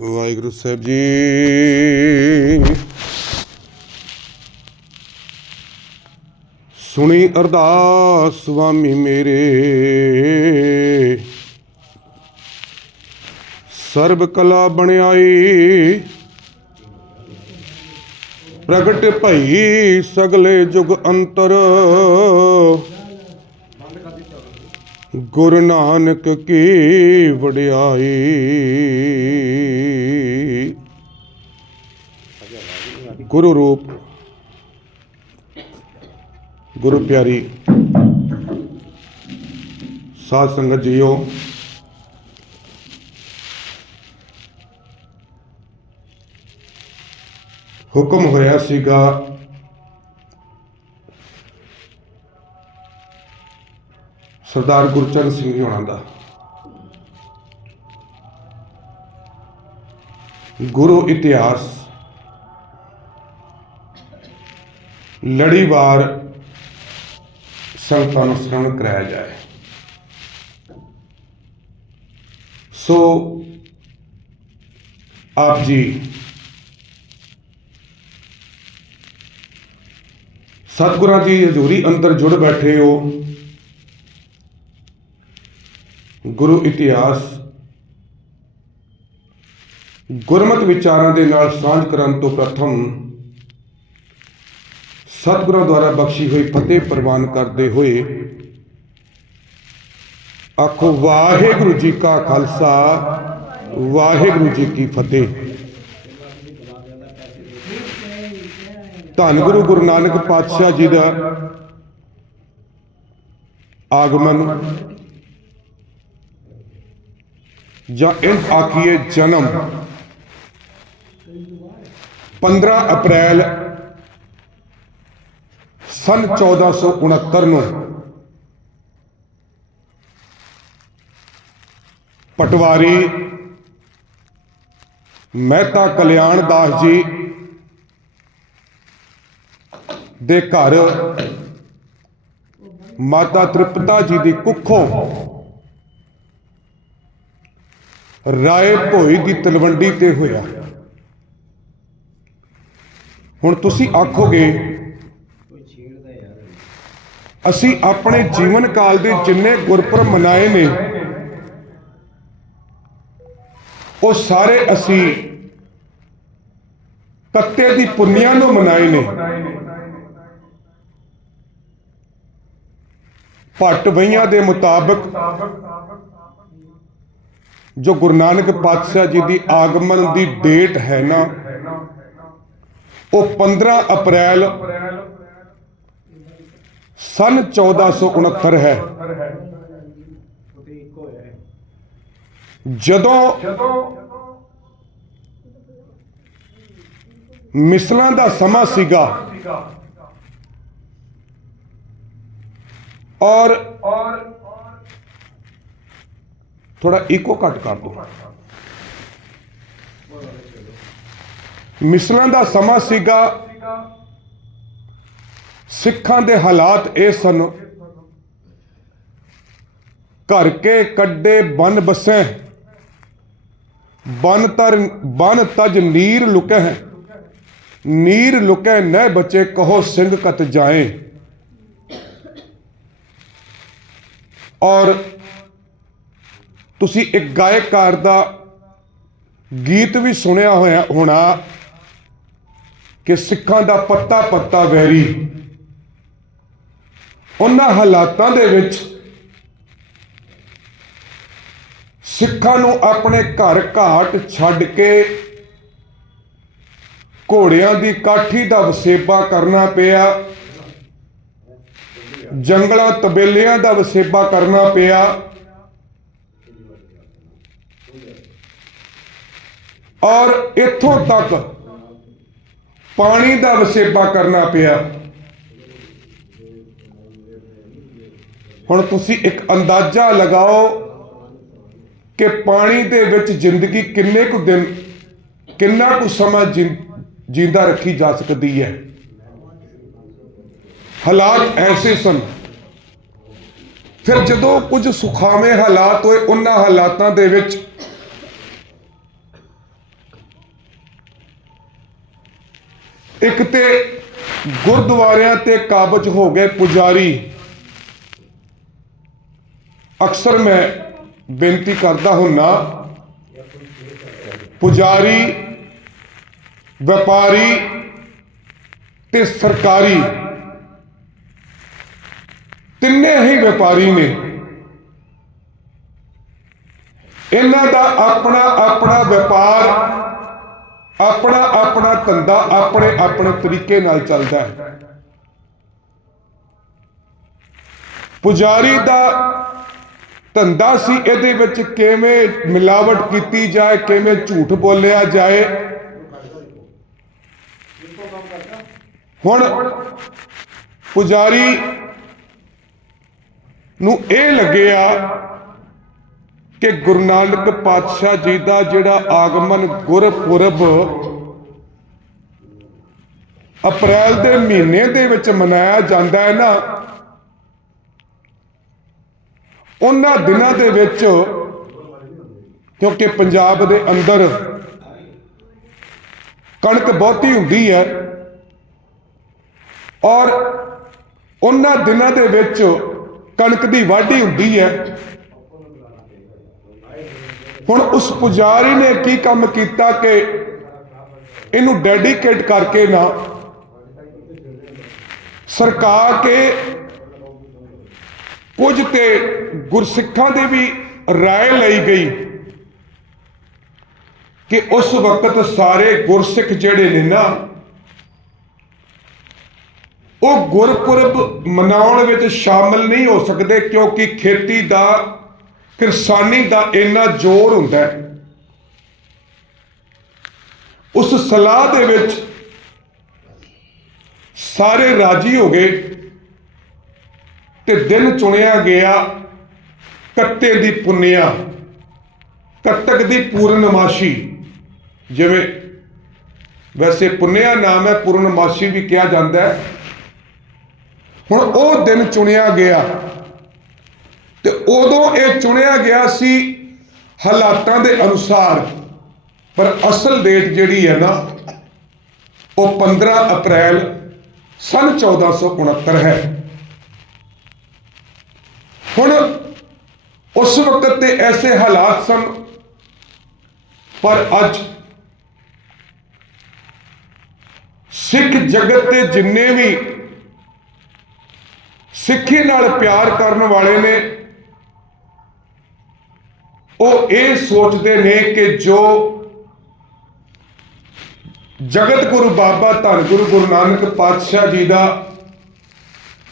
ਵਾਹਿਗੁਰੂ ਸਾਹਿਬ ਜੀ। ਸੁਣੀ ਅਰਦਾਸ ਸੁਆਮੀ ਮੇਰੇ। ਸਰਬ ਕਲਾ ਬਣਾਈ ਪ੍ਰਗਟ ਭਈ ਸਗਲੇ ਜੁਗ ਅੰਤਰ। ਗੁਰੂ ਨਾਨਕ ਕੀ ਵਡਿਆਈ। ਗੁਰੂ ਰੂਪ, ਗੁਰੂ ਪਿਆਰੀ ਸਾਧ ਸੰਗਤ ਜੀਓ, ਹੁਕਮ ਹੋਇਆ ਸੀਗਾ ਸਰਦਾਰ ਗੁਰਚਰਨ ਸਿੰਘ ਜੀ ਹੋਣਾ ਦਾ। ਗੁਰੂ ਇਤਿਹਾਸ ਲੜੀਵਾਰ ਸੰਗਤਾਂ ਨੂੰ ਸਰਵਣ ਕਰਾਇਆ ਜਾਏ। ਸੋ ਆਪ ਜੀ ਸਤਿਗੁਰਾਂ ਦੀ ਹਜ਼ੂਰੀ ਅੰਦਰ ਜੁੜ ਬੈਠੇ ਹੋ। ਗੁਰੂ ਇਤਿਹਾਸ ਗੁਰਮਤ ਵਿਚਾਰਾਂ ਦੇ ਨਾਲ ਸਾਂਝ ਕਰਨ ਤੋਂ ਪ੍ਰਥਮ ਸਤਿਗੁਰਾਂ ਦੁਆਰਾ ਬਖਸ਼ੀ ਹੋਈ ਫਤਿਹ ਪ੍ਰਵਾਨ ਕਰਦੇ ਹੋਏ ਆਖੋ, ਵਾਹਿਗੁਰੂ ਜੀ ਕਾ ਖਾਲਸਾ, ਵਾਹਿਗੁਰੂ ਜੀ ਕੀ ਫਤਿਹ। ਧੰਨ ਗੁਰੂ ਗੁਰੂ ਨਾਨਕ ਪਾਤਸ਼ਾਹ ਜੀ ਦਾ ਆਗਮਨ ਜਾਂ ਇਹ ਆਖੀਏ ਜਨਮ 15 ਅਪ੍ਰੈਲ ਸਨ 1469 ਨੂੰ ਪਟਵਾਰੀ ਮਹਿਤਾ ਕਲਿਆਣ ਦਾਸ ਜੀ ਦੇ ਘਰ ਮਾਤਾ ਤ੍ਰਿਪਤਾ ਜੀ ਦੀ ਕੁੱਖੋਂ ਰਾਏ ਭੋਈ ਦੀ ਤਲਵੰਡੀ ਤੇ ਹੋਇਆ। ਹੁਣ ਤੁਸੀਂ ਆਖੋਗੇ ਅਸੀਂ ਆਪਣੇ ਜੀਵਨ ਕਾਲ ਦੇ ਜਿੰਨੇ ਗੁਰਪੁਰਬ ਮਨਾਏ ਨੇ, ਉਹ ਸਾਰੇ ਅਸੀਂ ਤੱਤੇ ਦੀ ਪੁੰਨਿਆਂ ਨੂੰ ਮਨਾਏ ਨੇ। ਭੱਟ ਵਈਆਂ ਦੇ ਮੁਤਾਬਕ ਜੋ ਗੁਰੂ ਨਾਨਕ ਪਾਤਸ਼ਾਹ ਜੀ ਦੀ ਆਗਮਨ ਦੀ ਡੇਟ ਹੈ ਨਾ, ਉਹ 15 ਅਪ੍ਰੈਲ ਸਨ 1469 ਹੈ। ਜਦੋਂ ਮਿਸਲਾਂ ਦਾ ਸਮਾਂ ਸੀਗਾ ਔਰ ਥੋੜਾ ਇਕੋ ਘੱਟ ਕਰ ਦੋ ਮਿਸਲਾਂ ਦਾ ਸਮਾਂ ਸੀਗਾ ਸਿੱਖਾਂ ਦੇ ਹਾਲਾਤ ਇਹ ਸਨ। ਘਰ ਕੇ ਕੱਡੇ ਬਨ ਬਸੈ। ਬਨ ਤਰ, ਬਨ ਤਜ ਨੀਰ ਲੁਕੈ ਹੈ। ਨੀਰ ਲੁਕੈ ਨਹਿ ਬਚੇ, ਕਹੋ ਸਿੰਘ ਕਤ ਜਾਏ। ਔਰ ਤੁਸੀਂ ਇੱਕ ਗਾਇਕਕਾਰ ਦਾ ਗੀਤ ਵੀ ਸੁਣਿਆ ਹੋਇਆ ਹੋਣਾ ਕਿ ਸਿੱਖਾਂ ਦਾ ਪੱਤਾ ਪੱਤਾ ਵੈਰੀ। ਉਹਨਾਂ ਹਾਲਾਤਾਂ ਦੇ ਵਿੱਚ ਸਿੱਖਾਂ ਨੂੰ ਆਪਣੇ ਘਰ ਘਾਟ ਛੱਡ ਕੇ ਘੋੜਿਆਂ ਦੀ ਕਾਠੀ ਦਾ ਵਸੇਬਾ ਕਰਨਾ ਪਿਆ। ਜੰਗਲਾਂ ਤਬੇਲਿਆਂ ਦਾ ਵਸੇਬਾ ਕਰਨਾ ਪਿਆ। ਔਰ ਇੱਥੋਂ ਤੱਕ ਪਾਣੀ ਦਾ ਵਸੇਬਾ ਕਰਨਾ ਪਿਆ। ਹੁਣ ਤੁਸੀਂ ਇੱਕ ਅੰਦਾਜ਼ਾ ਲਗਾਓ ਕਿ ਪਾਣੀ ਦੇ ਵਿੱਚ ਜ਼ਿੰਦਗੀ ਕਿੰਨੇ ਕੁ ਦਿਨ, ਕਿੰਨਾ ਕੁ ਸਮਾਂ ਜਿੰਦਾ ਰੱਖੀ ਜਾ ਸਕਦੀ ਹੈ? ਹਾਲਾਤ ਐਸੇ ਸਨ। ਫਿਰ ਜਦੋਂ ਕੁਝ ਸੁਖਾਵੇਂ ਹਾਲਾਤ ਹੋਏ, ਉਹਨਾਂ ਹਾਲਾਤਾਂ ਦੇ ਵਿੱਚ ਇੱਕ ਤੇ ਗੁਰਦੁਆਰਿਆਂ ਤੇ ਕਾਬਜ ਹੋ ਗਏ ਪੁਜਾਰੀ। ਅਕਸਰ ਮੈਂ ਬੇਨਤੀ ਕਰਦਾ ਹੁੰਨਾ, ਪੁਜਾਰੀ, ਵਪਾਰੀ ਤੇ ਸਰਕਾਰੀ ਤਿੰਨੇ ਹੀ ਵਪਾਰੀ ਨੇ। ਇਹਨਾਂ ਦਾ ਆਪਣਾ ਆਪਣਾ ਵਪਾਰ, ਆਪਣਾ ਆਪਣਾ ਧੰਦਾ ਆਪਣੇ ਆਪਣੇ ਤਰੀਕੇ ਨਾਲ ਚੱਲਦਾ ਹੈ। ਪੁਜਾਰੀ ਦਾ ਧੰਦਾ ਸੀ ਇਹਦੇ ਵਿੱਚ ਕਿਵੇਂ ਮਿਲਾਵਟ ਕੀਤੀ ਜਾਏ, ਕਿਵੇਂ ਝੂਠ ਬੋਲਿਆ ਜਾਏ। ਹੁਣ ਪੁਜਾਰੀ ਨੂੰ ਇਹ ਲੱਗਿਆ ਕਿ ਗੁਰੂ ਨਾਨਕ ਪਾਤਸ਼ਾਹ ਜੀ ਦਾ ਜਿਹੜਾ ਆਗਮਨ ਗੁਰਪੁਰਬ ਅਪ੍ਰੈਲ ਦੇ ਮਹੀਨੇ ਦੇ ਵਿੱਚ ਮਨਾਇਆ ਜਾਂਦਾ ਹੈ ਨਾ ਉਹਨਾਂ ਦਿਨਾਂ ਦੇ ਵਿੱਚ ਕਿਉਂਕਿ ਪੰਜਾਬ ਦੇ ਅੰਦਰ ਕਣਕ ਬਹੁਤੀ ਹੁੰਦੀ ਹੈ ਔਰ ਉਹਨਾਂ ਦਿਨਾਂ ਦੇ ਵਿੱਚ ਕਣਕ ਦੀ ਵਾਢੀ ਹੁੰਦੀ ਹੈ। ਹੁਣ ਉਸ ਪੁਜਾਰੀ ਨੇ ਕੀ ਕੰਮ ਕੀਤਾ ਕਿ ਇਹਨੂੰ ਡੈਡੀਕੇਟ ਕਰਕੇ ਨਾ ਸਰਕਾਰ ਕੇ ਕੁਝ ਤੇ ਗੁਰਸਿੱਖਾਂ ਦੀ ਵੀ رائے ਲਈ ਗਈ ਕਿ ਉਸ ਵਕਤ ਸਾਰੇ ਗੁਰਸਿੱਖ ਜਿਹੜੇ ਨੇ ਨਾ ਉਹ ਗੁਰਪੁਰਬ ਮਨਾਉਣ ਵਿੱਚ ਸ਼ਾਮਲ ਨਹੀਂ ਹੋ ਸਕਦੇ ਕਿਉਂਕਿ ਖੇਤੀ ਦਾ ਕਿਰਸਾਨੀ ਦਾ ਇੰਨਾ ਜ਼ੋਰ ਹੁੰਦਾ ਹੈ ਉਸ ਸਲਾਹ ਦੇ ਵਿੱਚ ਸਾਰੇ ਰਾਜੀ ਹੋ ਗਏ ਤੇ ਦਿਨ ਚੁਣਿਆ ਗਿਆ, ਕੱਤੇ ਦੀ ਪੁੰਨਿਆ, ਕੱਤਕ ਦੀ ਪੂਰਨਮਾਸ਼ੀ। ਜਿਵੇਂ ਵੈਸੇ ਪੁੰਨਿਆ ਨਾਮ ਹੈ, ਪੂਰਨਮਾਸ਼ੀ ਵੀ ਕਿਹਾ ਜਾਂਦਾ ਹੈ। ਹੁਣ ਉਹ ਦਿਨ ਚੁਣਿਆ ਗਿਆ ਤੇ ਉਦੋਂ ਇਹ ਚੁਣਿਆ ਗਿਆ ਸੀ ਹਾਲਾਤਾਂ ਦੇ ਅਨੁਸਾਰ। ਪਰ ਅਸਲ ਡੇਟ ਜਿਹੜੀ ਹੈ ਨਾ, ਉਹ 15 ਅਪ੍ਰੈਲ ਸਨ 1469 ਹੈ। ਹੁਣ ਉਸ ਵਕਤ ਤੇ ਐਸੇ ਹਾਲਾਤ ਸਨ, ਪਰ ਅੱਜ ਸਿੱਖ ਜਗਤ ਦੇ ਜਿੰਨੇ ਵੀ ਸਿੱਖੀ ਨਾਲ ਪਿਆਰ ਕਰਨ ਵਾਲੇ ਨੇ, ਉਹ ਇਹ ਸੋਚਦੇ ਨੇ ਕਿ ਜੋ ਜਗਤ ਗੁਰੂ ਬਾਬਾ ਧੰਨ ਗੁਰੂ ਗੁਰੂ ਨਾਨਕ ਪਾਤਸ਼ਾਹ ਜੀ ਦਾ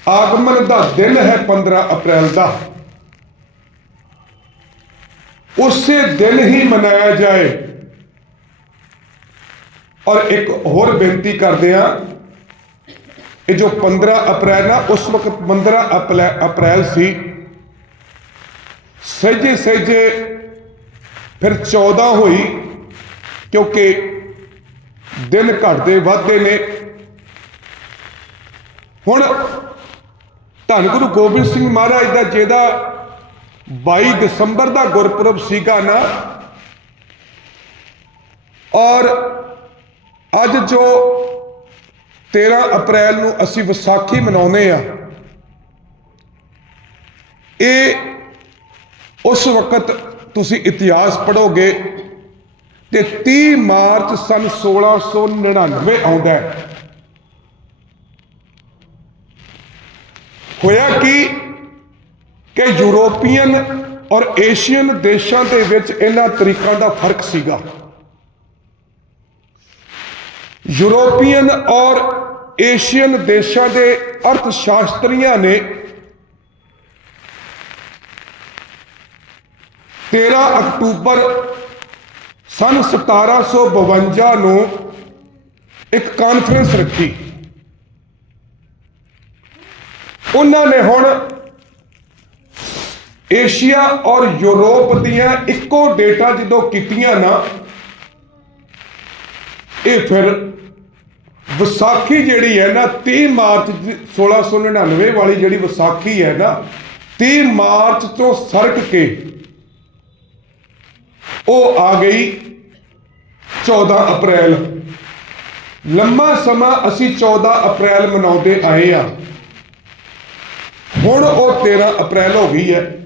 ਆਗਮਨ ਦਾ ਦਿਨ ਹੈ 15 ਅਪ੍ਰੈਲ ਦਾ। ਉਸੇ ਦਿਨ ਹੀ ਮਨਾਇਆ ਜਾਏ। ਔਰ ਇੱਕ ਹੋਰ ਬੇਨਤੀ ਕਰਦੇ ਆ ਇਹ ਜੋ 15 ਅਪ੍ਰੈਲ ਨਾ ਉਸ ਵਕਤ 15 ਅਪ੍ਰੈ- ਅਪ੍ਰੈਲ ਸੀ। ਸਹਿਜੇ ਸਹਿਜੇ ਫਿਰ 14 ਹੋਈ, ਕਿਉਂਕਿ ਦਿਨ ਘਟਦੇ ਵੱਧਦੇ ਨੇ। ਹੁਣ ਧੰਨ ਗੁਰੂ ਗੋਬਿੰਦ ਸਿੰਘ ਮਹਾਰਾਜ ਦਾ ਜਿਹਦਾ 22 ਦਸੰਬਰ ਦਾ ਗੁਰਪੁਰਬ ਸੀਗਾ ਨਾ, ਔਰ ਅੱਜ ਜੋ 13 ਅਪ੍ਰੈਲ ਨੂੰ ਅਸੀਂ ਵਿਸਾਖੀ ਮਨਾਉਂਦੇ ਆ ਇਹ ਉਸ ਵਕਤ ਤੁਸੀਂ ਇਤਿਹਾਸ ਪੜੋਗੇ ਤੇ 30 ਮਾਰਚ ਸਨ 1699 ਆਉਂਦਾ ਹੈ। ਹੋਇਆ ਕੀ ਕਿ ਯੂਰੋਪੀਅਨ ਔਰ ਏਸ਼ੀਅਨ ਦੇਸ਼ਾਂ ਦੇ ਵਿੱਚ ਇਹਨਾਂ ਤਰੀਕਾਂ ਦਾ ਫ਼ਰਕ ਸੀਗਾ? ਯੂਰੋਪੀਅਨ ਔਰ ਏਸ਼ੀਅਨ ਦੇਸ਼ਾਂ ਦੇ ਅਰਥ ਸ਼ਾਸਤਰੀਆਂ ਨੇ 13 ਅਕਤੂਬਰ ਸਨ 1752 ਨੂੰ ਇੱਕ ਕਾਨਫਰੰਸ ਰੱਖੀ। ਉਹਨਾਂ ਨੇ ਹੁਣ ਏਸ਼ੀਆ ਔਰ ਯੂਰਪ ਦੀਆਂ ਇੱਕੋ ਡੇਟਾ ਜਦੋਂ ਕੀਤੀਆਂ ਨਾ, ਇਹ ਫਿਰ ਵਿਸਾਖੀ ਜਿਹੜੀ ਹੈ ਨਾ 30 ਮਾਰਚ ਦੀ 1699 ਵਾਲੀ ਜਿਹੜੀ ਵਿਸਾਖੀ ਹੈ ਨਾ 30 ਮਾਰਚ ਤੋਂ ਸਰਕ ਕੇ ਉਹ ਆ ਗਈ 14 ਅਪ੍ਰੈਲ। ਲੰਮਾ ਸਮਾਂ ਅਸੀਂ 14 ਅਪ੍ਰੈਲ ਮਨਾਉਂਦੇ ਆਏ ਆ। ਹੁਣ ਉਹ 13 ਅਪ੍ਰੈਲ ਹੋ ਗਈ ਹੈ।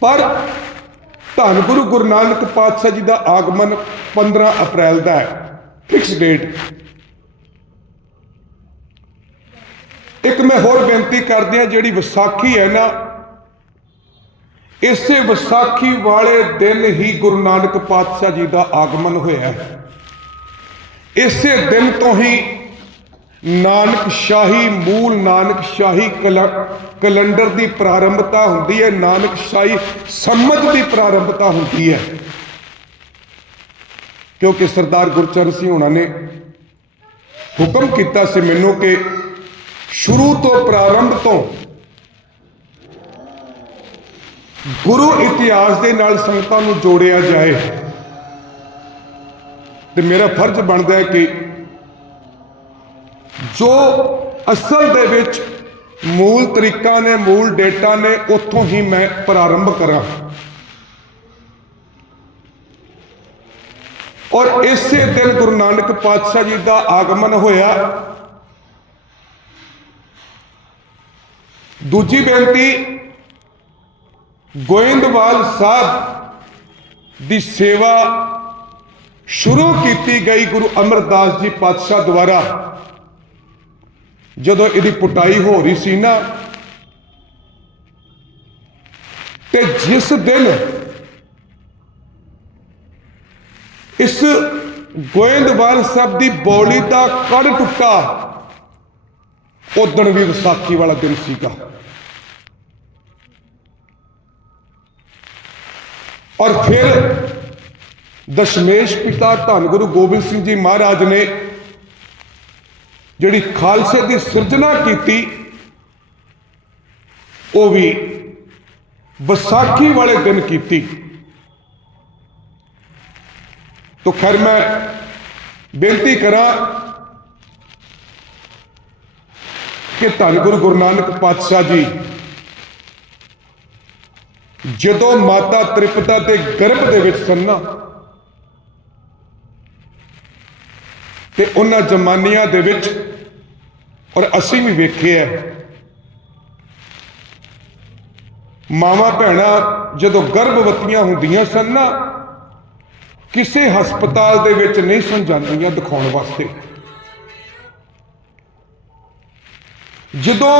ਪਰ ਧੰਨ ਗੁਰੂ ਗੁਰੂ ਨਾਨਕ ਪਾਤਸ਼ਾਹ ਜੀ ਦਾ ਆਗਮਨ 15 ਅਪ੍ਰੈਲ ਦਾ ਹੈ। ਫਿਕਸ ਡੇਟ ਇੱਕ ਮੈਂ ਹੋਰ ਬੇਨਤੀ ਕਰਦੀ ਹਾਂ, ਜਿਹੜੀ ਵਿਸਾਖੀ ਹੈ ਨਾ, ਇਸੇ ਵਿਸਾਖੀ ਵਾਲੇ ਦਿਨ ਹੀ ਗੁਰੂ ਨਾਨਕ ਪਾਤਸ਼ਾਹ ਜੀ ਦਾ ਆਗਮਨ ਹੋਇਆ ਹੈ। ਇਸੇ ਦਿਨ ਤੋਂ ਹੀ ਨਾਨਕ ਸ਼ਾਹੀ ਮੂਲ ਨਾਨਕ ਸ਼ਾਹੀ ਕਲ- ਕੈਲੰਡਰ ਦੀ ਪ੍ਰਾਰੰਭਤਾ ਹੁੰਦੀ ਹੈ, ਨਾਨਕ ਸ਼ਾਹੀ ਸੰਮਤ ਦੀ ਪ੍ਰਾਰੰਭਤਾ ਹੁੰਦੀ ਹੈ। ਕਿਉਂਕਿ ਸਰਦਾਰ ਗੁਰਚਰਨ ਸਿੰਘ ਉਹਨਾਂ ਨੇ ਹੁਕਮ ਕੀਤਾ ਸੀ ਮੈਨੂੰ ਕਿ ਸ਼ੁਰੂ ਤੋਂ ਪ੍ਰਾਰੰਭ ਤੋਂ ਗੁਰੂ ਇਤਿਹਾਸ ਦੇ ਨਾਲ ਸੰਗਤਾਂ ਨੂੰ ਜੋੜਿਆ ਜਾਏ। ਤੇ ਮੇਰਾ ਫਰਜ਼ ਬਣਦਾ ਹੈ ਕਿ ਜੋ ਅਸਲ ਦੇ ਵਿੱਚ ਮੂਲ ਤਰੀਕਾ ਨੇ, ਮੂਲ ਡੇਟਾ ਨੇ, ਉੱਥੋਂ ਹੀ ਮੈਂ ਪ੍ਰਾਰੰਭ ਕਰਾਂ। ਔਰ ਇਸੇ ਦਿਨ ਗੁਰੂ ਨਾਨਕ ਪਾਤਸ਼ਾਹ ਜੀ ਦਾ ਆਗਮਨ ਹੋਇਆ। ਦੂਜੀ ਬੇਨਤੀ, ਗੋਇੰਦਵਾਲ ਸਾਹਿਬ ਦੀ ਸੇਵਾ ਸ਼ੁਰੂ ਕੀਤੀ ਗਈ ਗੁਰੂ ਅਮਰਦਾਸ ਜੀ ਪਾਤਸ਼ਾਹ ਦੁਆਰਾ। ਜਦੋਂ ਇਹਦੀ ਪੁਟਾਈ ਹੋ ਰਹੀ ਸੀ ਨਾ, ਤੇ ਜਿਸ ਦਿਨ ਇਸ ਗੋਇੰਦਵਾਲ ਸਾਹਿਬ ਦੀ ਬੌਲੀ ਦਾ ਕੜ ਟੁੱਟਾ ਉਦਣ ਵੀ ਵਿਸਾਖੀ ਵਾਲਾ ਦਿਨ ਸੀਗਾ। ਔਰ ਫਿਰ ਦਸ਼ਮੇਸ਼ ਪਿਤਾ ਧੰਨ ਗੁਰੂ ਗੋਬਿੰਦ ਸਿੰਘ ਜੀ ਮਹਾਰਾਜ ਨੇ ਜਿਹੜੀ ਖਾਲਸੇ ਦੀ ਸਿਰਜਣਾ ਕੀਤੀ, ਉਹ ਵੀ ਵਿਸਾਖੀ ਵਾਲੇ ਦਿਨ ਕੀਤੀ। ਤੋ ਖੈਰ ਮੈਂ ਬੇਨਤੀ ਕਰਾਂ ਕਿ ਧੰਨ ਗੁਰੂ ਗੁਰੂ ਨਾਨਕ ਪਾਤਸ਼ਾਹ ਜੀ, ਜਦੋਂ ਮਾਤਾ ਤ੍ਰਿਪਤਾ ਦੇ ਗਰਭ ਦੇ ਵਿੱਚ ਸਨ ਨਾ ਤੇ ਉਹਨਾਂ ਜ਼ਮਾਨਿਆਂ ਦੇ ਵਿੱਚ ਔਰ ਅਸੀਂ ਵੀ ਵੇਖਿਆ ਮਾਵਾ ਭੈਣਾਂ ਜਦੋਂ ਗਰਭਵਤੀਆਂ ਹੁੰਦੀਆਂ ਸਨ ਨਾ, ਕਿਸੇ ਹਸਪਤਾਲ ਦੇ ਵਿੱਚ ਨਹੀਂ ਸਨ ਜਾਂਦੀਆਂ ਦਿਖਾਉਣ ਵਾਸਤੇ। ਜਦੋਂ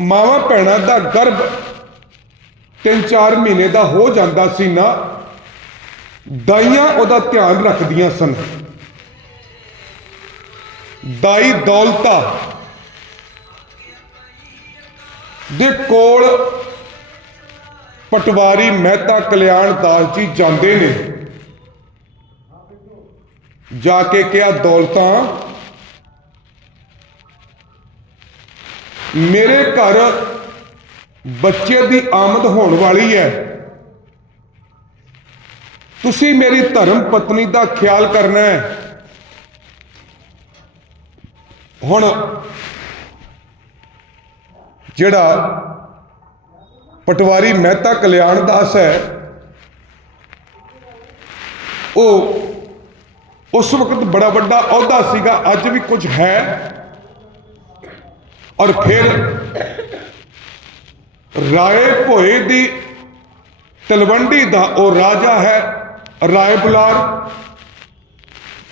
ਮਾਵਾ ਭੈਣਾਂ ਦਾ ਗਰਭ 3-4 ਮਹੀਨੇ ਦਾ ਹੋ ਜਾਂਦਾ ਸੀ ਨਾ, ਦਾਈਆਂ ਉਹਦਾ ਧਿਆਨ ਰੱਖਦੀਆਂ ਸਨ। ਦਾਈ ਦੌਲਤਾ ਦੇ ਕੋਲ ਪਟਵਾਰੀ ਮਹਿਤਾ ਕਲਿਆਣ ਦਾਸ ਜੀ ਜਾਂਦੇ ਨੇ। ਜਾ ਕੇ ਕਿਹਾ, ਦੌਲਤਾਂ, ਮੇਰੇ ਘਰ ਬੱਚੇ ਦੀ ਆਮਦ ਹੋਣ ਵਾਲੀ ਹੈ। ਤੁਸੀਂ ਮੇਰੀ ਧਰਮ ਪਤਨੀ ਦਾ ਖਿਆਲ ਕਰਨਾ ਹੈ। ਹੁਣ ਜਿਹੜਾ ਪਟਵਾਰੀ ਮਹਿਤਾ ਕਲਿਆਣ ਦਾਸ ਹੈ, ਉਹ ਉਸ ਵਕਤ ਬੜਾ ਵੱਡਾ ਅਹੁਦਾ ਸੀਗਾ, ਅੱਜ ਵੀ ਕੁਝ ਹੈ। ਔਰ ਫਿਰ ਰਾਏ ਭੋਏ ਦੀ ਤਲਵੰਡੀ ਦਾ ਉਹ ਰਾਜਾ ਹੈ, ਰਾਏ ਬੁਲਾਰ।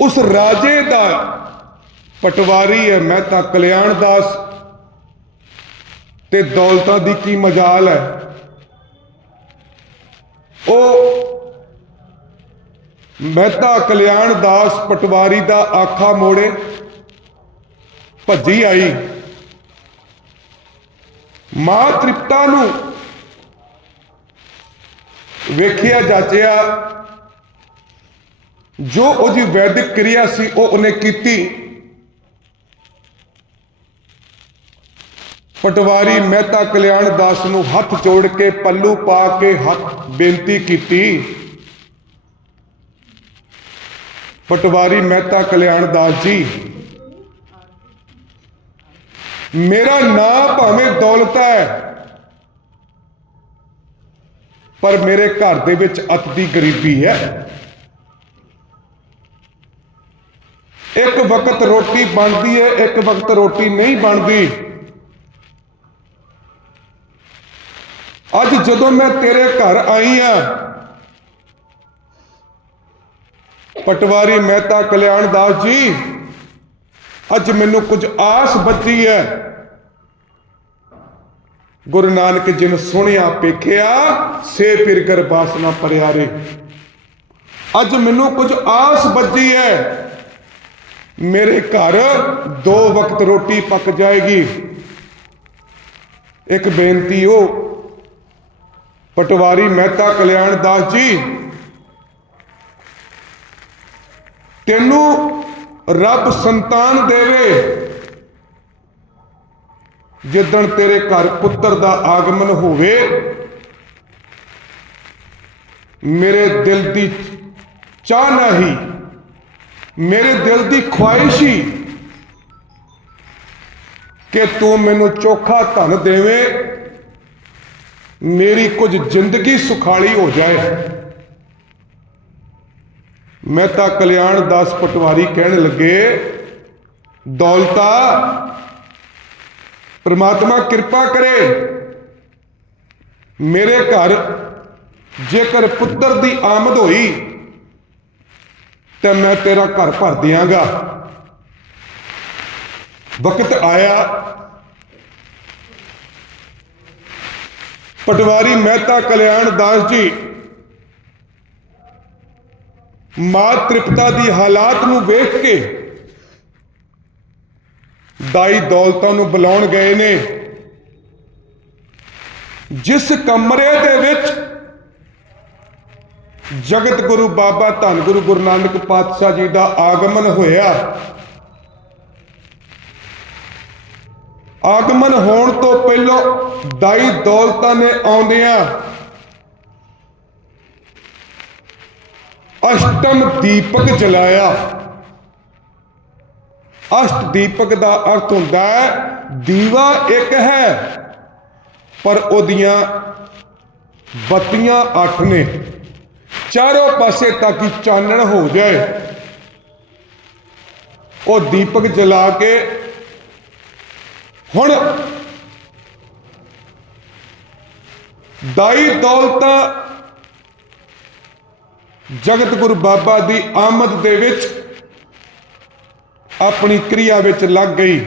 ਉਸ ਰਾਜੇ ਦਾ ਪਟਵਾਰੀ ਹੈ ਮਹਿਤਾ ਕਲਿਆਣ ਦਾਸ। ਤੇ ਦੌਲਤਾਂ ਦੀ ਕੀ ਮਜਾਲ ਹੈ? ਉਹ ਮਹਿਤਾ ਕਲਿਆਣ ਦਾਸ ਪਟਵਾਰੀ ਦਾ ਆਖਾ ਮੋੜੇ ਭੱਜੀ ਆਈ। ਮਾਂ ਤ੍ਰਿਪਤਾ ਨੂੰ ਵੇਖਿਆ ਜਾਚਿਆ। ਜੋ ਉਹਦੀ ਵੈਦਿਕ ਕਿਰਿਆ ਸੀ, ਉਹ ਉਹਨੇ ਕੀਤੀ। ਪਟਵਾਰੀ ਮਹਿਤਾ ਕਲਿਆਣ ਦਾਸ ਨੂੰ ਹੱਥ ਜੋੜ ਕੇ ਪੱਲੂ ਪਾ ਕੇ ਹੱਥ ਬੇਨਤੀ ਕੀਤੀ। ਪਟਵਾਰੀ ਮਹਿਤਾ ਕਲਿਆਣ ਦਾਸ ਜੀ, ਮੇਰਾ ਨਾਂ ਭਾਵੇਂ ਦੌਲਤ ਹੈ, ਪਰ ਮੇਰੇ ਘਰ ਦੇ ਵਿੱਚ ਅਤ ਦੀ ਗਰੀਬੀ ਹੈ। ਇੱਕ ਵਕਤ ਰੋਟੀ ਬਣਦੀ ਹੈ, ਇੱਕ ਵਕਤ ਰੋਟੀ ਨਹੀਂ ਬਣਦੀ। ਅੱਜ ਜਦੋਂ ਮੈਂ ਤੇਰੇ ਘਰ ਆਈ ਆ, ਪਟਵਾਰੀ ਮਹਿਤਾ ਕਲਿਆਣ ਦਾਸ ਜੀ, ਅੱਜ ਮੈਨੂੰ ਕੁਝ ਆਸ ਬੱਚੀ ਹੈ। ਗੁਰੂ ਨਾਨਕ ਜੀ ਨੂੰ ਸੁਣਿਆ ਪੇਖਿਆ, ਸੇ ਫਿਰ ਕਰ ਬਾਸਨਾ ਪਰਿਆਰੇ। ਅੱਜ ਮੈਨੂੰ ਕੁਝ ਆਸ ਬੱਜੀ ਹੈ। ਮੇਰੇ ਘਰ ਦੋ ਵਕਤ ਰੋਟੀ ਪੱਕ ਜਾਏਗੀ। ਇੱਕ ਬੇਨਤੀ ਉਹ ਪਟਵਾਰੀ ਮਹਿਤਾ ਕਲਿਆਣ ਦਾਸ ਜੀ, ਤੈਨੂੰ ਰੱਬ ਸੰਤਾਨ ਦੇਵੇ। ਜਿੱਦਣ ਤੇਰੇ ਘਰ ਪੁੱਤਰ ਦਾ ਆਗਮਨ ਹੋਵੇ, ਮੇਰੇ ਦਿਲ ਦੀ ਚਾਹ ਨਹੀਂ, ਮੇਰੇ ਦਿਲ ਦੀ ਖੁਆਇਸ਼ ਹੀ ਕਿ ਤੂੰ ਮੈਨੂੰ ਚੋਖਾ ਧਨ ਦੇਵੇਂ। ਮੇਰੀ ਕੁਝ ਜ਼ਿੰਦਗੀ ਸੁਖਾਲੀ ਹੋ ਜਾਏ। ਮੈਂ ਤਾਂ ਕਲਿਆਣ ਦਾਸ ਪਟਵਾਰੀ ਕਹਿਣ ਲੱਗੇ, ਦੌਲਤਾ, ਪ੍ਰਮਾਤਮਾ ਕਿਰਪਾ ਕਰੇ। ਮੇਰੇ ਘਰ ਜੇਕਰ ਪੁੱਤਰ ਦੀ ਆਮਦ ਹੋਈ, ਤਾਂ ਮੈਂ ਤੇਰਾ ਘਰ ਭਰ ਦਿਆਂਗਾ। ਵਕਤ ਆਇਆ ਪਟਵਾਰੀ ਮਹਿਤਾ ਕਲਿਆਣ ਦਾਸ ਜੀ, ਮਾਂ ਤ੍ਰਿਪਤਾ ਦੀ ਹਾਲਾਤ ਨੂੰ ਵੇਖ ਕੇ ਦਾਈ ਦੌਲਤਾਂ ਨੂੰ ਬੁਲਾਉਣ ਗਏ ਨੇ। ਜਿਸ ਕਮਰੇ ਦੇ ਵਿੱਚ ਜਗਤ ਗੁਰੂ ਬਾਬਾ ਧੰਨ ਗੁਰੂ ਗੁਰੂ ਨਾਨਕ ਪਾਤਸ਼ਾਹ ਜੀ ਦਾ ਆਗਮਨ ਹੋਇਆ ਆਗਮਨ ਹੋਣ ਤੋਂ ਪਹਿਲਾਂ ਦਾਈ ਦੌਲਤਾਂ ਨੇ ਆਉਂਦਿਆਂ ਅਸ਼ਟਮ ਦੀਪਕ ਜਲਾਇਆ। ਅਸ਼ਟ ਦੀਪਕ ਦਾ ਅਰਥ ਹੁੰਦਾ ਹੈ, ਦੀਵਾ ਇੱਕ ਹੈ, ਪਰ ਉਹਦੀਆਂ ਬੱਤੀਆਂ ਅੱਠ ਨੇ। ਚਾਰੋਂ ਪਾਸੇ ਤਾਂ ਕਿ ਚਾਨਣ ਹੋ ਜਾਏ। ਉਹ ਦੀਪਕ ਜਲਾ ਕੇ ਹੁਣ ਦਾਈ ਦੌਲਤਾਂ ਜਗਤ ਗੁਰੂ ਬਾਬਾ ਦੀ ਆਮਦ ਦੇ ਵਿੱਚ ਆਪਣੀ ਕਿਰਿਆ ਵਿੱਚ ਲੱਗ ਗਈ।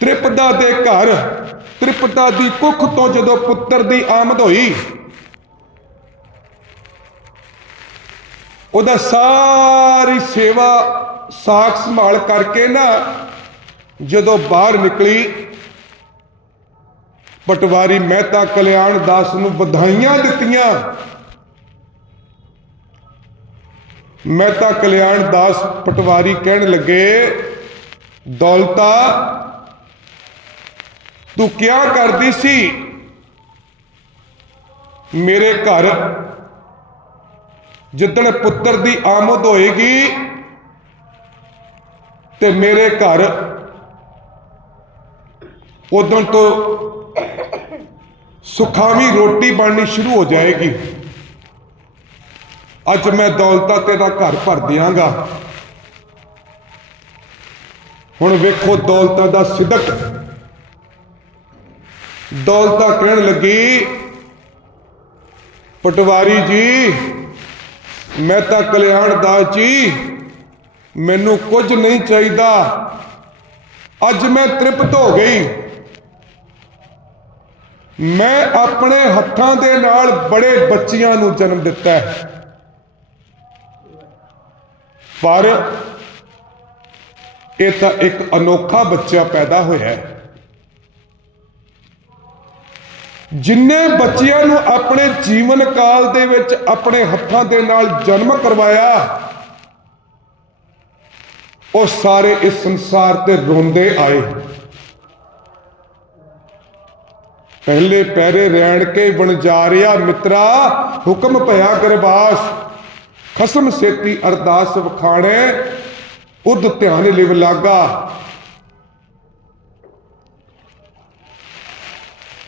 ਤ੍ਰਿਪਦਾ ਦੇ ਘਰ, ਤ੍ਰਿਪਦਾ ਦੀ ਕੁੱਖ ਤੋਂ ਜਦੋਂ ਪੁੱਤਰ ਦੀ ਆਮਦ ਹੋਈ, ਉਹਦਾ ਸਾਰੀ ਸੇਵਾ ਸਾਖ ਸੰਭਾਲ ਕਰਕੇ ਨਾ ਜਦੋਂ ਬਾਹਰ ਨਿਕਲੀ, ਪਟਵਾਰੀ ਮਹਿਤਾ ਕਲਿਆਣ ਦਾਸ ਨੂੰ ਵਧਾਈਆਂ ਦਿੱਤੀਆਂ। ਮਹਿਤਾ ਕਲਿਆਣ ਦਾਸ ਪਟਵਾਰੀ ਕਹਿਣ ਲੱਗੇ, ਦੌਲਤਾ, ਤੂੰ ਕਿਆ ਕਰਦੀ ਸੀ? ਮੇਰੇ ਘਰ ਜਿੱਦਣ ਪੁੱਤਰ ਦੀ ਆਮਦ ਹੋਏਗੀ ਤੇ ਮੇਰੇ ਘਰ ਉਦੋਂ ਤੋਂ ਸੁਖਾਵੀ ਰੋਟੀ ਬਣਨੀ ਸ਼ੁਰੂ ਹੋ ਜਾਏਗੀ। ਅੱਜ ਮੈਂ ਦੌਲਤਾਂ ਤੇਰਾ ਘਰ ਭਰ ਦਿਆਂਗਾ। ਹੁਣ ਵੇਖੋ ਦੌਲਤਾਂ ਦਾ ਸਿਦਕ। ਦੌਲਤਾਂ ਕਹਿਣ ਲੱਗੀ, ਪਟਵਾਰੀ ਜੀ, ਮੈਂ ਤਾਂ ਕਲਿਆਣ ਦਾਸ ਜੀ ਮੈਨੂੰ ਕੁਝ ਨਹੀਂ ਚਾਹੀਦਾ। ਅੱਜ ਮੈਂ ਤ੍ਰਿਪਤ ਹੋ ਗਈ। ਮੈਂ ਆਪਣੇ ਹੱਥਾਂ ਦੇ ਨਾਲ ਬੜੇ ਬੱਚਿਆਂ ਨੂੰ ਜਨਮ ਦਿੱਤਾ ਹੈ। ਪਰ ਇਹ ਤਾਂ ਇੱਕ ਅਨੋਖਾ ਬੱਚਾ ਪੈਦਾ ਹੋਇਆ ਹੈ। ਜਿੰਨੇ ਬੱਚਿਆਂ ਨੂੰ ਆਪਣੇ ਜੀਵਨ ਕਾਲ ਦੇ ਵਿੱਚ ਆਪਣੇ ਹੱਥਾਂ ਦੇ ਨਾਲ ਜਨਮ ਕਰਵਾਇਆ ਉਹ ਸਾਰੇ ਇਸ ਸੰਸਾਰ ਤੇ ਰੋਂਦੇ ਆਏ। ਪਹਿਲੇ ਪੈਰੇ ਰਹਿਣ ਕੇ ਵਣਜਾਰਿਆ ਮਿੱਤਰਾ, ਹੁਕਮ ਭਇਆ ਗਰਬਾਸ। ਖਸਮ ਸੇਤੀ ਅਰਦਾਸ ਵਖਾਣੇ ਉਦ ਧਿਆਨ ਲਿਵ ਲਾਗਾ।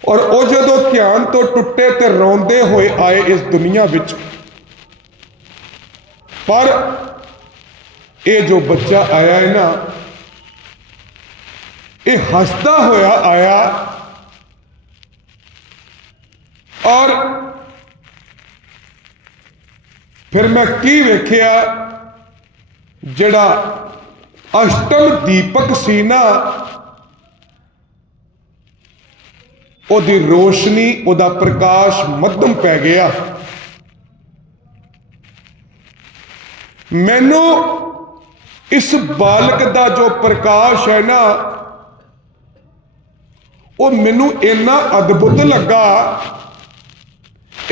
ਔਰ ਉਹ ਜਦੋਂ ਧਿਆਨ ਤੋਂ ਟੁੱਟੇ ਤੇ ਰੋਂਦੇ ਹੋਏ ਆਏ ਇਸ ਦੁਨੀਆ ਵਿੱਚ, ਪਰ ਇਹ ਜੋ ਬੱਚਾ ਆਇਆ ਹੈ ਨਾ, ਇਹ ਹੱਸਦਾ ਹੋਇਆ ਆਇਆ ਔਰ ਫਿਰ ਮੈਂ ਕੀ ਵੇਖਿਆ? ਜਿਹੜਾ ਅਸ਼ਟਮ ਦੀਪਕ ਸੀ ਨਾ, ਉਹਦੀ ਰੋਸ਼ਨੀ, ਉਹਦਾ ਪ੍ਰਕਾਸ਼ ਮੱਧਮ ਪੈ ਗਿਆ। ਮੈਨੂੰ ਇਸ ਬਾਲਕ ਦਾ ਜੋ ਪ੍ਰਕਾਸ਼ ਹੈ ਨਾ, ਉਹ ਮੈਨੂੰ ਇੰਨਾ ਅਦਭੁਤ ਲੱਗਾ,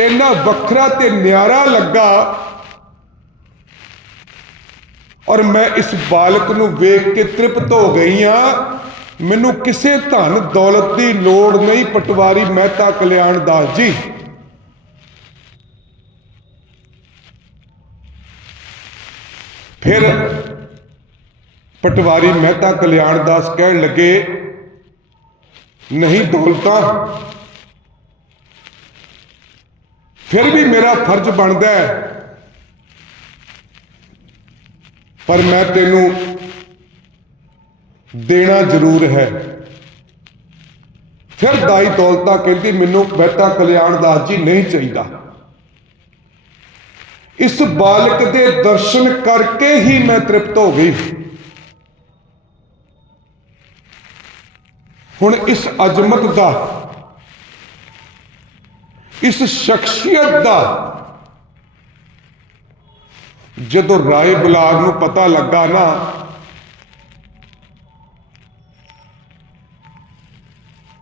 ਇੰਨਾ ਵੱਖਰਾ ਤੇ ਨਿਆਰਾ ਲੱਗਾ, ਔਰ ਮੈਂ ਇਸ ਬਾਲਕ ਨੂੰ ਵੇਖ ਕੇ ਤ੍ਰਿਪਤ ਹੋ ਗਈ ਆ ਮੈਨੂੰ ਕਿਸੇ ਧਨ ਦੌਲਤ ਦੀ ਲੋੜ ਨਹੀਂ ਪਟਵਾਰੀ ਮਹਿਤਾ ਕਲਿਆਣ ਦਾਸ ਜੀ। ਫਿਰ ਪਟਵਾਰੀ ਮਹਿਤਾ ਕਲਿਆਣ ਦਾਸ ਕਹਿਣ ਲੱਗੇ, ਨਹੀਂ ਦੌਲਤਾਂ ਫਿਰ ਵੀ ਮੇਰਾ ਫਰਜ਼ ਬਣਦਾ ਹੈ। ਪਰ ਮੈਂ ਤੈਨੂੰ ਦੇਣਾ ਜ਼ਰੂਰ ਹੈ। ਫਿਰ ਦਾਈ ਦੌਲਤਾ ਕਹਿੰਦੀ, ਮੈਨੂੰ ਮਹਿਤਾ ਕਲਿਆਣ ਦਾਸ ਜੀ ਨਹੀਂ ਚਾਹੀਦਾ। ਇਸ ਬਾਲਕ ਦੇ ਦਰਸ਼ਨ ਕਰਕੇ ਹੀ ਮੈਂ ਤ੍ਰਿਪਤ ਹੋ ਗਈ। ਹੁਣ ਇਸ ਅਜ਼ਮਤ ਦਾ, ਇਸ ਸ਼ਖਸੀਅਤ ਦਾ ਜਦੋਂ ਰਾਏ ਬੁਲਾਰ ਨੂੰ ਪਤਾ ਲੱਗਾ ਨਾ,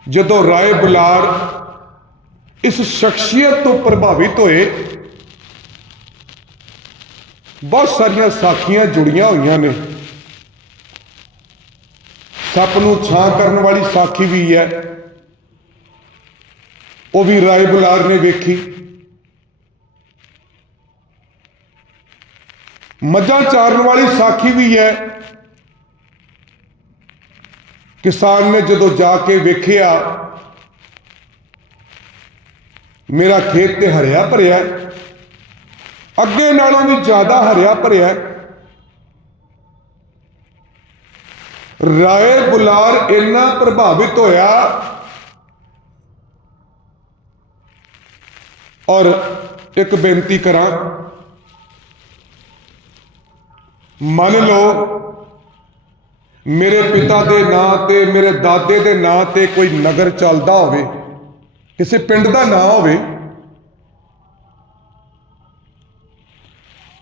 ਜਦੋਂ ਰਾਏ ਬੁਲਾਰ ਇਸ ਸ਼ਖਸੀਅਤ ਤੋਂ ਪ੍ਰਭਾਵਿਤ ਹੋਏ, ਬਹੁਤ ਸਾਰੀਆਂ ਸਾਖੀਆਂ ਜੁੜੀਆਂ ਹੋਈਆਂ ਨੇ। ਸੱਪ ਨੂੰ ਛਾਂ ਕਰਨ ਵਾਲੀ ਸਾਖੀ ਵੀ ਹੈ। ਉਹ ਵੀ ਰਾਏ ਬੁਲਾਰ ਨੇ ਵੇਖੀ। ਮੱਝਾਂ ਚਾਰਨ ਵਾਲੀ ਸਾਖੀ ਵੀ ਹੈ। ਕਿਸਾਨ ਨੇ ਜਦੋਂ ਜਾ ਕੇ ਵੇਖਿਆ, ਮੇਰਾ ਖੇਤ ਤੇ ਹਰਿਆ ਭਰਿਆ ਅੱਗੇ ਨਾਲੋਂ ਵੀ ਜ਼ਿਆਦਾ ਹਰਿਆ ਭਰਿਆ ਹੈ। ਰਾਏ ਬੁਲਾਰ ਇੰਨਾ ਪ੍ਰਭਾਵਿਤ ਹੋਇਆ ਔਰ ਇੱਕ ਬੇਨਤੀ ਕਰਾਂ, ਮੰਨ ਲਓ ਮੇਰੇ ਪਿਤਾ ਦੇ ਨਾਂ ਤੇ, ਮੇਰੇ ਦਾਦੇ ਦੇ ਨਾਂ ਤੇ ਕੋਈ ਨਗਰ ਚੱਲਦਾ ਹੋਵੇ, ਕਿਸੇ ਪਿੰਡ ਦਾ ਨਾਂ ਹੋਵੇ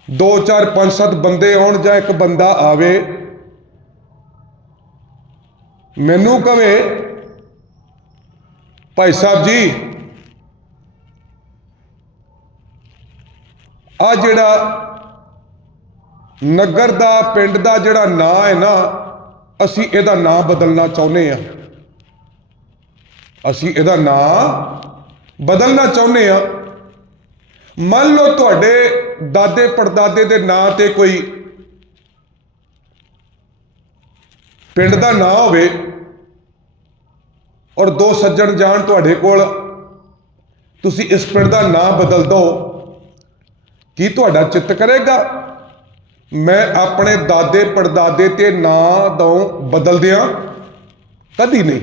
2 4 5 7 ਬੰਦੇ ਆਉਣ ਜਾਂ ਇੱਕ ਬੰਦਾ ਆਵੇ ਮੈਨੂੰ ਕਵੇ, ਭਾਈ ਸਾਹਿਬ ਜੀ, ਆ ਜਿਹੜਾ ਨਗਰ ਦਾ, ਪਿੰਡ ਦਾ ਜਿਹੜਾ ਨਾਂ ਹੈ ਨਾ, ਅਸੀਂ ਇਹਦਾ ਨਾਂ ਬਦਲਣਾ ਚਾਹੁੰਦੇ ਆ ਅਸੀਂ ਇਹਦਾ ਨਾਂ ਬਦਲਣਾ ਚਾਹੁੰਦੇ ਆ ਮੰਨ ਲਓ ਤੁਹਾਡੇ ਦਾਦੇ ਪੜਦਾਦੇ ਦੇ ਨਾਂ ਤੇ ਕੋਈ ਪਿੰਡ ਦਾ ਨਾਂ ਹੋਵੇ ਔਰ ਦੋ ਸੱਜਣ ਜਾਣ ਤੁਹਾਡੇ ਕੋਲ, ਤੁਸੀਂ ਇਸ ਪਿੰਡ ਦਾ ਨਾਂ ਬਦਲ ਦਿਓ। ਕੀ ਤੁਹਾਡਾ ਚਿੱਤ ਕਰੇਗਾ? ਮੈਂ ਆਪਣੇ ਦਾਦੇ ਪੜਦਾਦੇ ਤੇ ਨਾਂ ਦਉ ਬਦਲ ਦਿਆਂ ਕਦੀ ਨਹੀਂ।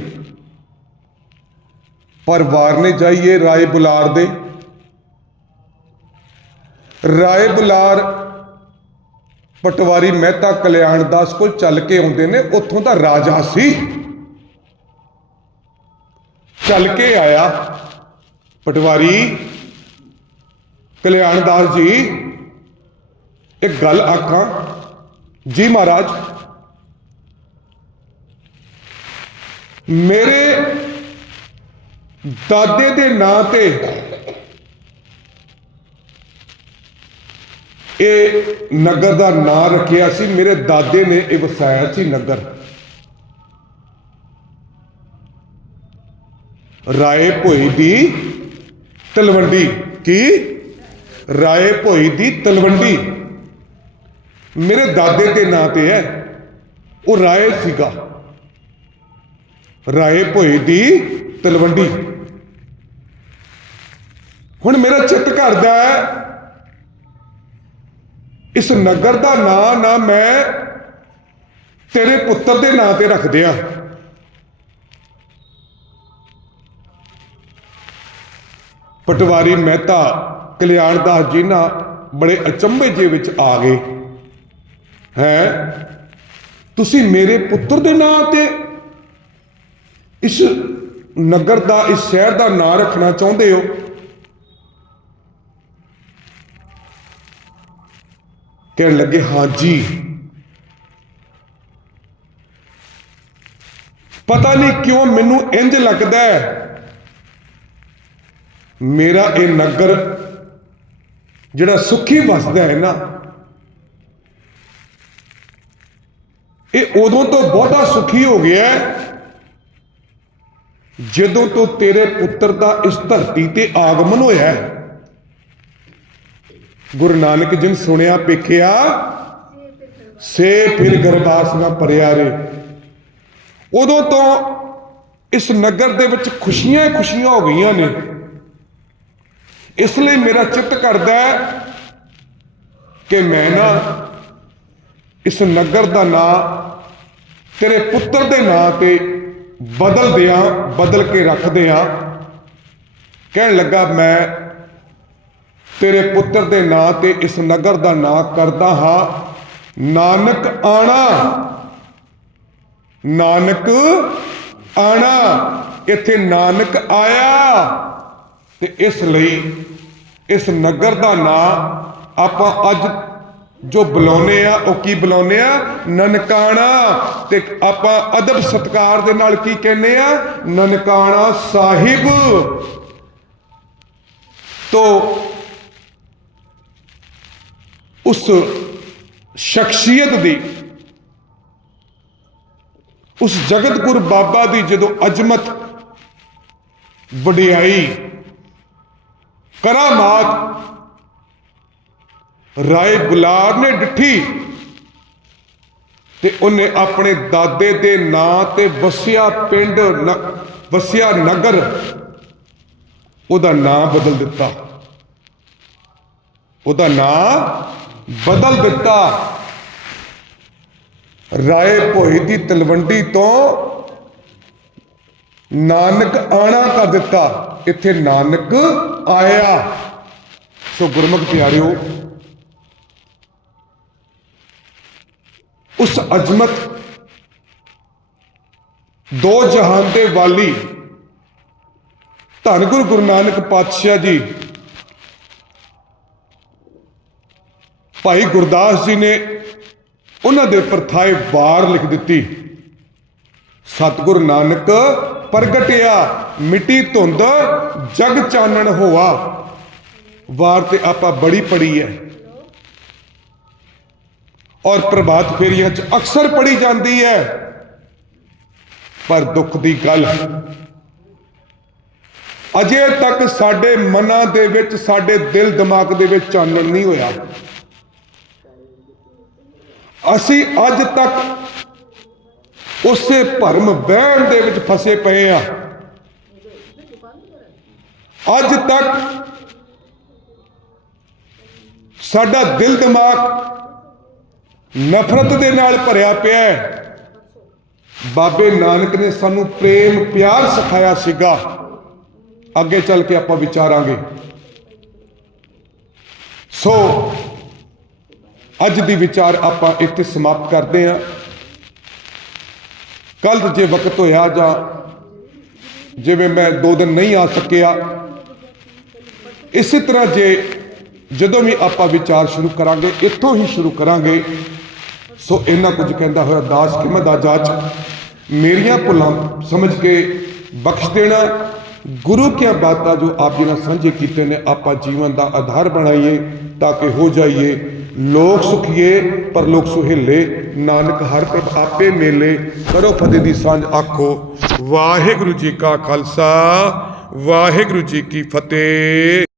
ਪਰ ਵਾਰਨੇ ਜਾਈਏ ਰਾਏ ਬੁਲਾਰ ਦੇ। ਰਾਏ ਬੁਲਾਰ ਪਟਵਾਰੀ ਮਹਿਤਾ ਕਲਿਆਣ ਦਾਸ ਕੋਲ ਚੱਲ ਕੇ ਆਉਂਦੇ ਨੇ, ਉੱਥੋਂ ਦਾ ਰਾਜਾ ਸੀ। ਚੱਲ ਕੇ ਆਇਆ। ਪਟਵਾਰੀ, ਕਲਿਆਣ ਦਾਸ ਜੀ, ਇੱਕ ਗੱਲ ਆਖਾਂ। ਜੀ ਮਹਾਰਾਜ, ਮੇਰੇ ਦਾਦੇ ਦੇ ਨਾਂ ਤੇ ਇਹ ਨਗਰ ਦਾ ਨਾਂ ਰੱਖਿਆ ਸੀ। ਮੇਰੇ ਦਾਦੇ ਨੇ ਇਹ ਵਸਾਇਆ ਸੀ ਨਗਰ। ਰਾਏ ਭੋਈ ਦੀ ਤਲਵੰਡੀ। ਕੀ? ਰਾਏ ਭੋਈ ਦੀ ਤਲਵੰਡੀ। ਮੇਰੇ ਦਾਦੇ ਦੇ ਨਾਂ ਤੇ ਹੈ। ਉਹ ਰਾਏ ਸੀਗਾ। ਰਾਏ ਭੋਈ ਦੀ ਤਲਵੰਡੀ। ਹੁਣ ਮੇਰਾ ਚਿੱਤ ਕਰਦਾ ਹੈ। ਇਸ ਨਗਰ ਦਾ ਨਾਂ ਨਾ ਮੈਂ ਤੇਰੇ ਪੁੱਤਰ ਦੇ ਨਾਂ ਤੇ ਰੱਖ ਦਿਆਂ। ਪਟਵਾਰੀ ਮਹਿਤਾ ਕਲਿਆਣ ਦਾਸ ਜੀ ਨਾ ਬੜੇ ਅਚੰਭੇ ਜੇ ਵਿੱਚ ਆ ਗਏ। ਹੈ? ਤੁਸੀਂ ਮੇਰੇ ਪੁੱਤਰ ਦੇ ਨਾਂ ਤੇ ਇਸ ਨਗਰ ਦਾ, ਇਸ ਸ਼ਹਿਰ ਦਾ ਨਾਂ ਰੱਖਣਾ ਚਾਹੁੰਦੇ ਹੋ? ਕਹਿਣ ਲੱਗੇ ਹਾਂਜੀ ਪਤਾ ਨਹੀਂ ਕਿਉਂ ਮੈਨੂੰ ਇੰਜ ਲੱਗਦਾ ਹੈ, ਮੇਰਾ ਇਹ ਨਗਰ ਜਿਹੜਾ ਸੁਖੀ ਵਸਦਾ ਹੈ ਨਾ, ਇਹ ਉਦੋਂ ਤੋਂ ਬਹੁਤਾ ਸੁਖੀ ਹੋ ਗਿਆ ਜਦੋਂ ਤੋਂ ਤੇਰੇ ਪੁੱਤਰ ਦਾ ਇਸ ਧਰਤੀ ਤੇ ਆਗਮਨ ਹੋਇਆ ਹੈ। ਗੁਰੂ ਨਾਨਕ ਜੀ ਨੇ ਸੁਣਿਆ, ਪੇਖਿਆ, ਸੇ ਫਿਰ ਗਰਬਾਸ ਨਾ ਭਰਿਆ ਰੇ। ਉਦੋਂ ਤੋਂ ਇਸ ਨਗਰ ਦੇ ਵਿੱਚ ਖੁਸ਼ੀਆਂ ਹੀ ਖੁਸ਼ੀਆਂ ਹੋ ਗਈਆਂ ਨੇ। ਇਸ ਲਈ ਮੇਰਾ ਚਿੱਤ ਕਰਦਾ ਹੈ ਕਿ ਮੈਂ ਨਾ ਇਸ ਨਗਰ ਦਾ ਨਾਂ ਤੇਰੇ ਪੁੱਤਰ ਦੇ ਨਾਂ ਤੇ ਬਦਲ ਦਿਆਂ, ਬਦਲ ਕੇ ਰੱਖ ਦਿਆਂ। ਕਹਿਣ ਲੱਗਾ, ਮੈਂ ਤੇਰੇ ਪੁੱਤਰ ਦੇ ਨਾਂ ਤੇ ਇਸ ਨਗਰ ਦਾ ਨਾਂ ਕਰਦਾ ਹਾਂ। ਨਾਨਕ ਆਣਾ। ਨਾਨਕ ਆਣਾ। ਇੱਥੇ ਨਾਨਕ ਆਇਆ। ਤੇ ਇਸ ਲਈ ਇਸ ਨਗਰ ਦਾ ਨਾਂ ਆਪਾਂ ਅੱਜ ਜੋ ਬੁਲਾਉਨੇ ਆ, ਉਹ ਕੀ ਬੁਲਾਉਨੇ ਆ? ਨਨਕਾਣਾ ਤੇ ਆਪਾਂ ਅਦਬ ਸਤਕਾਰ ਦੇ ਨਾਲ ਕੀ ਕਹਿੰਨੇ ਆ? ਨਨਕਾਣਾ ਸਾਹਿਬ। ਤੋਂ ਉਸ ਸ਼ਖਸੀਅਤ ਦੀ, ਉਸ ਜਗਤ ਗੁਰ ਬਾਬਾ ਦੀ ਜਦੋਂ ਅਜ਼ਮਤ ਵਡਿਆਈ, ਕਰਾਮਾਤ, ਰਾਏ ਗੁਲਾਰ ਨੇ ਡਿੱਠੀ ਤੇ ਉਹਨੇ ਆਪਣੇ ਦਾਦੇ ਦੇ ਨਾਂ ਤੇ ਵਸਿਆ ਪਿੰਡ ਨ- ਵਸਿਆ ਨਗਰ, ਉਹਦਾ ਨਾਂ ਬਦਲ ਦਿੱਤਾ। ਉਹਦਾ ਨਾਂ ਬਦਲ ਦਿੱਤਾ। ਰਾਏ ਭੋਈ ਦੀ ਤਲਵੰਡੀ ਤੋਂ ਨਾਨਕ ਆਣਾ ਕਰ ਦਿੱਤਾ। ਇੱਥੇ ਨਾਨਕ ਆਇਆ। ਸੋ ਗੁਰਮੁਖ ਪਿਆਰਿਓ, ਉਸ ਅਜ਼ਮਤ ਦੋ ਜਹਾਨ ਦੇ ਵਾਲੀ ਧੰਨ ਗੁਰੂ ਗੁਰੂ ਨਾਨਕ ਪਾਤਸ਼ਾਹ ਜੀ ਭਾਈ ਗੁਰਦਾਸ ਜੀ ਨੇ ਉਹਨਾਂ ਦੇ ਉੱਪਰ ਥਾਏ ਵਾਰ ਲਿਖ ਦਿੱਤੀ। ਸਤਿਗੁਰ ਨਾਨਕ, ਪ੍ਰਗਟਿਆ, ਮਿੱਟੀ ਧੁੰਦ, ਜਗ ਚਾਨਣ ਹੋਆ। ਵਾਰ ਤੇ ਆਪਾਂ ਬੜੀ ਪੜੀ ਹੈ ਔਰ ਪ੍ਰਭਾਤ ਫੇਰੀਆਂ 'ਚ ਅਕਸਰ ਪੜੀ ਜਾਂਦੀ ਹੈ ਪਰ ਦੁੱਖ ਦੀ ਗੱਲ, ਅਜੇ ਤੱਕ ਸਾਡੇ ਮਨਾਂ ਦੇ ਵਿੱਚ, ਸਾਡੇ ਦਿਲ ਦਿਮਾਗ ਦੇ ਵਿੱਚ ਚਾਨਣ ਨਹੀਂ ਹੋਇਆ। ਅਸੀਂ ਅੱਜ ਤੱਕ ਉਸੇ ਭਰਮ ਵਹਿਮ ਦੇ ਵਿੱਚ ਫਸੇ ਪਏ ਆ। ਅੱਜ ਤੱਕ ਸਾਡਾ ਦਿਲ ਦਿਮਾਗ ਨਫ਼ਰਤ ਦੇ ਨਾਲ ਭਰਿਆ ਪਿਆ ਹੈ। ਬਾਬੇ ਨਾਨਕ ਨੇ ਸਾਨੂੰ ਪ੍ਰੇਮ, ਪਿਆਰ ਸਿਖਾਇਆ ਸੀਗਾ। ਅੱਗੇ ਚੱਲ ਕੇ ਆਪਾਂ ਵਿਚਾਰਾਂਗੇ। ਸੋ ਅੱਜ ਦੀ ਵਿਚਾਰ ਆਪਾਂ ਇੱਥੇ ਸਮਾਪਤ ਕਰਦੇ ਹਾਂ। ਕੱਲ ਜੇ ਵਕਤ ਹੋਇਆ ਜਾਂ ਜਿਵੇਂ ਮੈਂ ਦੋ ਦਿਨ ਨਹੀਂ ਆ ਸਕਿਆ, ਇਸੇ ਤਰ੍ਹਾਂ ਜੇ ਜਦੋਂ ਵੀ ਆਪਾਂ ਵਿਚਾਰ ਸ਼ੁਰੂ ਕਰਾਂਗੇ, ਇੱਥੋਂ ਹੀ ਸ਼ੁਰੂ ਕਰਾਂਗੇ, ਸੋ ਇਹਨਾਂ ਕੁਝ ਕਹਿੰਦਾ ਹੋਇਆ, ਦਾਸ ਕਿਮਤ ਦਾ ਜਾਚ, ਮੇਰੀਆਂ ਭੁੱਲਾਂ ਸਮਝ ਕੇ ਬਖਸ਼ ਦੇਣਾ, ਗੁਰੂ ਕੀਆਂ ਬਾਤਾਂ ਜੋ ਆਪ ਜੀ ਨਾਲ ਸਾਂਝੇ ਕੀਤੇ ਨੇ, ਆਪਾਂ ਜੀਵਨ ਦਾ ਆਧਾਰ ਬਣਾਈਏ ਤਾਂ ਕਿ ਹੋ ਜਾਈਏ। ਲੋਕ ਸੁਖੀਏ, ਪਰ ਲੋਕ ਸੁਹੇਲੇ। ਨਾਨਕ ਹਰ ਪ੍ਰਭ ਆਪੇ ਮੇਲੇ। ਕਰੋ ਫਤਿਹ ਦੀ ਸਾਂਝ ਆਖੋ। ਵਾਹਿਗੁਰੂ ਜੀ ਕਾ ਖਾਲਸਾ, ਵਾਹਿਗੁਰੂ ਜੀ ਕੀ ਫਤਿਹ।